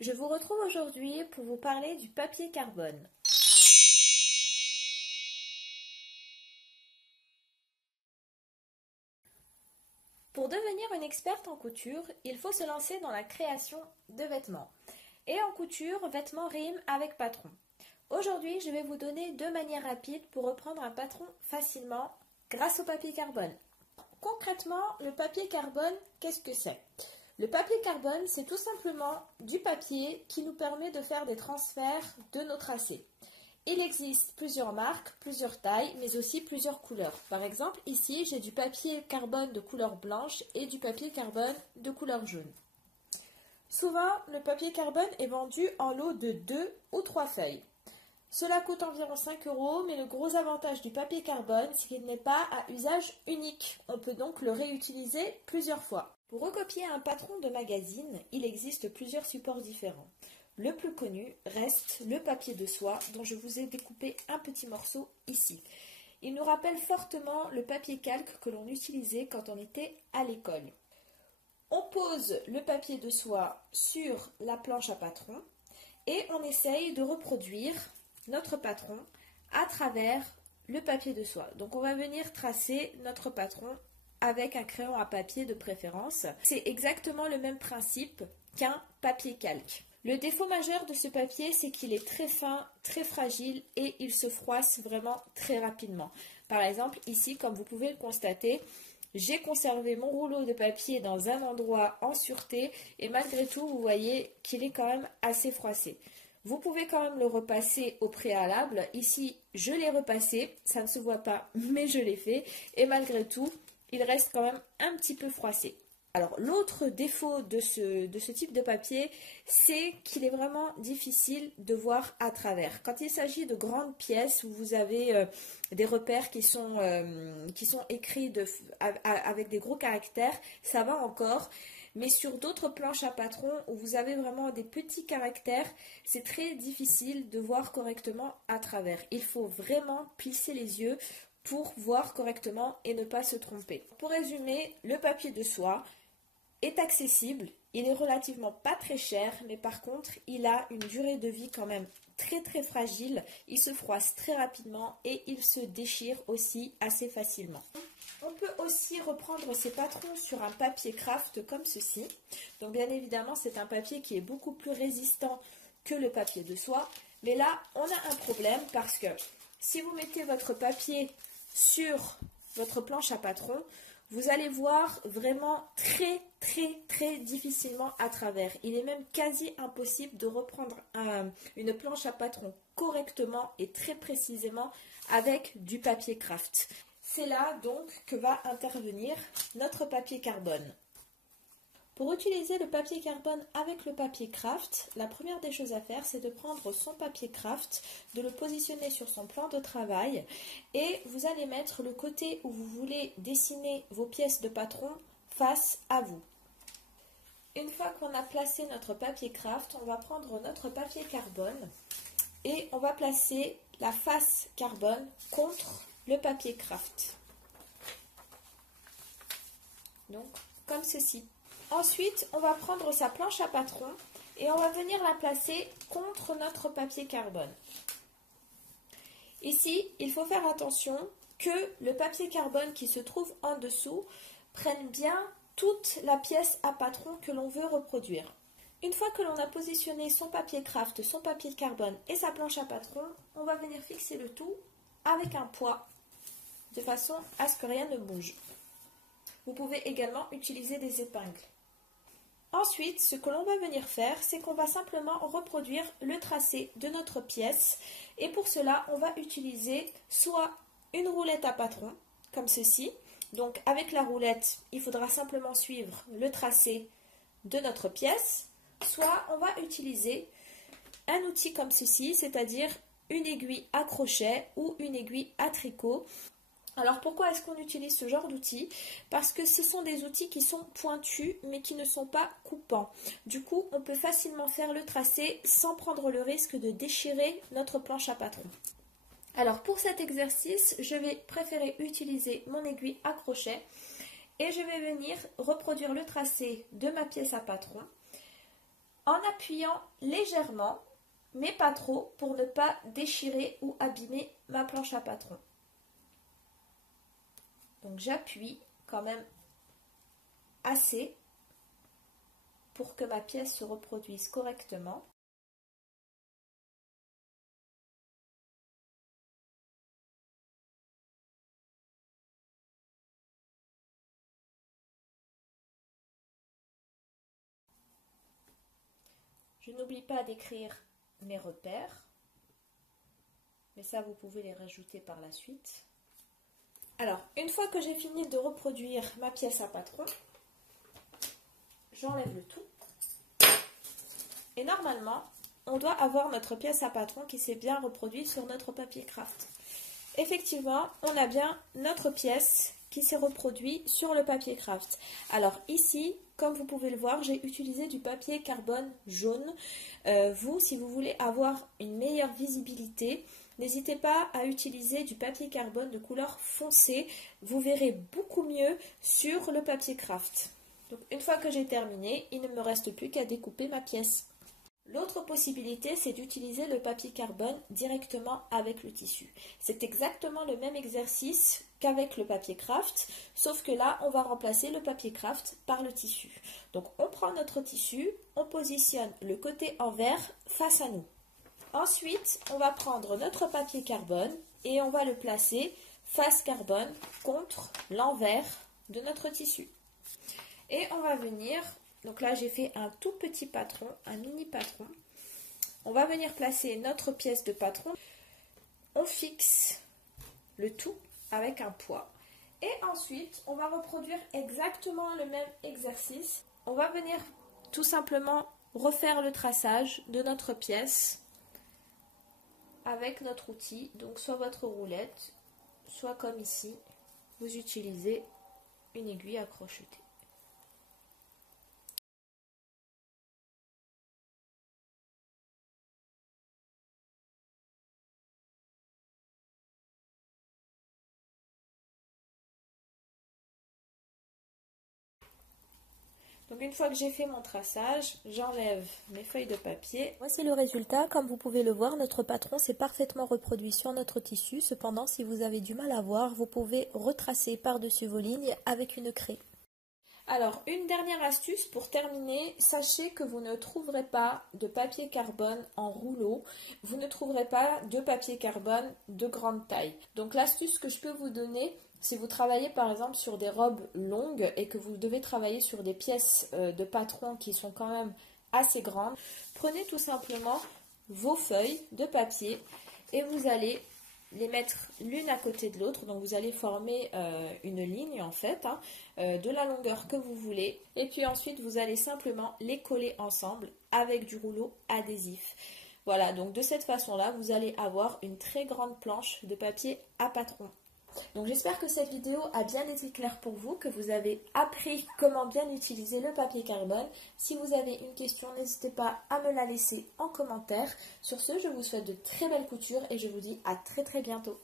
Je vous retrouve aujourd'hui pour vous parler du papier carbone. Pour devenir une experte en couture, il faut se lancer dans la création de vêtements. Et en couture, vêtements rime avec patron. Aujourd'hui, je vais vous donner deux manières rapides pour reprendre un patron facilement grâce au papier carbone. Concrètement, le papier carbone, qu'est-ce que c'est ? Le papier carbone, c'est tout simplement du papier qui nous permet de faire des transferts de nos tracés. Il existe plusieurs marques, plusieurs tailles, mais aussi plusieurs couleurs. Par exemple, ici, j'ai du papier carbone de couleur blanche et du papier carbone de couleur jaune. Souvent, le papier carbone est vendu en lot de 2 ou 3 feuilles. Cela coûte environ 5 €, mais le gros avantage du papier carbone, c'est qu'il n'est pas à usage unique. On peut donc le réutiliser plusieurs fois. Pour recopier un patron de magazine, il existe plusieurs supports différents. Le plus connu reste le papier de soie, dont je vous ai découpé un petit morceau ici. Il nous rappelle fortement le papier calque que l'on utilisait quand on était à l'école. On pose le papier de soie sur la planche à patron et on essaye de reproduire notre patron à travers le papier de soie. Donc on va venir tracer notre patron avec un crayon à papier de préférence. C'est exactement le même principe qu'un papier calque. Le défaut majeur de ce papier, c'est qu'il est très fin, très fragile et il se froisse vraiment très rapidement. Par exemple, ici, comme vous pouvez le constater, j'ai conservé mon rouleau de papier dans un endroit en sûreté et malgré tout, vous voyez qu'il est quand même assez froissé. Vous pouvez quand même le repasser au préalable. Ici, je l'ai repassé, ça ne se voit pas, mais je l'ai fait. Et malgré tout, il reste quand même un petit peu froissé. Alors, l'autre défaut de ce type de papier, c'est qu'il est vraiment difficile de voir à travers. Quand il s'agit de grandes pièces où vous avez des repères qui sont écrits avec des gros caractères, ça va encore. Mais sur d'autres planches à patron où vous avez vraiment des petits caractères, c'est très difficile de voir correctement à travers. Il faut vraiment plisser les yeux pour voir correctement et ne pas se tromper. Pour résumer, le papier de soie est accessible, il est relativement pas très cher, mais par contre, il a une durée de vie quand même très très fragile, il se froisse très rapidement et il se déchire aussi assez facilement. On peut aussi reprendre ces patrons sur un papier craft comme ceci. Donc bien évidemment, c'est un papier qui est beaucoup plus résistant que le papier de soie. Mais là, on a un problème parce que si vous mettez votre papier sur votre planche à patron, vous allez voir vraiment très difficilement à travers. Il est même quasi impossible de reprendre une planche à patron correctement et très précisément avec du papier craft. C'est là donc que va intervenir notre papier carbone. Pour utiliser le papier carbone avec le papier craft, la première des choses à faire, c'est de prendre son papier craft, de le positionner sur son plan de travail et vous allez mettre le côté où vous voulez dessiner vos pièces de patron face à vous. Une fois qu'on a placé notre papier craft, on va prendre notre papier carbone et on va placer la face carbone contre le papier craft. Donc, comme ceci. Ensuite, on va prendre sa planche à patron et on va venir la placer contre notre papier carbone. Ici, il faut faire attention que le papier carbone qui se trouve en dessous prenne bien toute la pièce à patron que l'on veut reproduire. Une fois que l'on a positionné son papier craft, son papier carbone et sa planche à patron, on va venir fixer le tout avec un poids de façon à ce que rien ne bouge. Vous pouvez également utiliser des épingles. Ensuite, ce que l'on va venir faire, c'est qu'on va simplement reproduire le tracé de notre pièce. Et pour cela, on va utiliser soit une roulette à patron, comme ceci. Donc avec la roulette, il faudra simplement suivre le tracé de notre pièce. Soit on va utiliser un outil comme ceci, c'est-à-dire une aiguille à crochet ou une aiguille à tricot. Alors pourquoi est-ce qu'on utilise ce genre d'outils? Parce que ce sont des outils qui sont pointus mais qui ne sont pas coupants. Du coup, on peut facilement faire le tracé sans prendre le risque de déchirer notre planche à patron. Alors pour cet exercice, je vais préférer utiliser mon aiguille à crochet et je vais venir reproduire le tracé de ma pièce à patron en appuyant légèrement, mais pas trop, pour ne pas déchirer ou abîmer ma planche à patron. Donc j'appuie quand même assez pour que ma pièce se reproduise correctement. Je n'oublie pas d'écrire mes repères, mais ça vous pouvez les rajouter par la suite. Alors, une fois que j'ai fini de reproduire ma pièce à patron, j'enlève le tout. Et normalement, on doit avoir notre pièce à patron qui s'est bien reproduite sur notre papier craft. Effectivement, on a bien notre pièce qui s'est reproduite sur le papier craft. Alors ici, comme vous pouvez le voir, j'ai utilisé du papier carbone jaune. Vous, si vous voulez avoir une meilleure visibilité, n'hésitez pas à utiliser du papier carbone de couleur foncée. Vous verrez beaucoup mieux sur le papier craft. Donc une fois que j'ai terminé, il ne me reste plus qu'à découper ma pièce. L'autre possibilité, c'est d'utiliser le papier carbone directement avec le tissu. C'est exactement le même exercice qu'avec le papier craft, sauf que là, on va remplacer le papier craft par le tissu. Donc, on prend notre tissu, on positionne le côté envers face à nous. Ensuite, on va prendre notre papier carbone et on va le placer face carbone contre l'envers de notre tissu. Et on va venir... Donc là, j'ai fait un tout petit patron, un mini patron. On va venir placer notre pièce de patron. On fixe le tout avec un poids. Et ensuite, on va reproduire exactement le même exercice. On va venir tout simplement refaire le traçage de notre pièce avec notre outil. Donc soit votre roulette, soit comme ici, vous utilisez une aiguille à crocheter. Donc une fois que j'ai fait mon traçage, j'enlève mes feuilles de papier. Voici le résultat. Comme vous pouvez le voir, notre patron s'est parfaitement reproduit sur notre tissu. Cependant, si vous avez du mal à voir, vous pouvez retracer par-dessus vos lignes avec une craie. Alors, une dernière astuce pour terminer, sachez que vous ne trouverez pas de papier carbone en rouleau, vous ne trouverez pas de papier carbone de grande taille. Donc l'astuce que je peux vous donner, si vous travaillez par exemple sur des robes longues et que vous devez travailler sur des pièces de patron qui sont quand même assez grandes, prenez tout simplement vos feuilles de papier et vous allez les mettre l'une à côté de l'autre. Donc vous allez former une ligne en fait, de la longueur que vous voulez. Et puis ensuite vous allez simplement les coller ensemble avec du rouleau adhésif. Voilà, donc de cette façon-là, vous allez avoir une très grande planche de papier à patron. Donc j'espère que cette vidéo a bien été claire pour vous, que vous avez appris comment bien utiliser le papier carbone. Si vous avez une question, n'hésitez pas à me la laisser en commentaire. Sur ce, je vous souhaite de très belles coutures et je vous dis à très bientôt.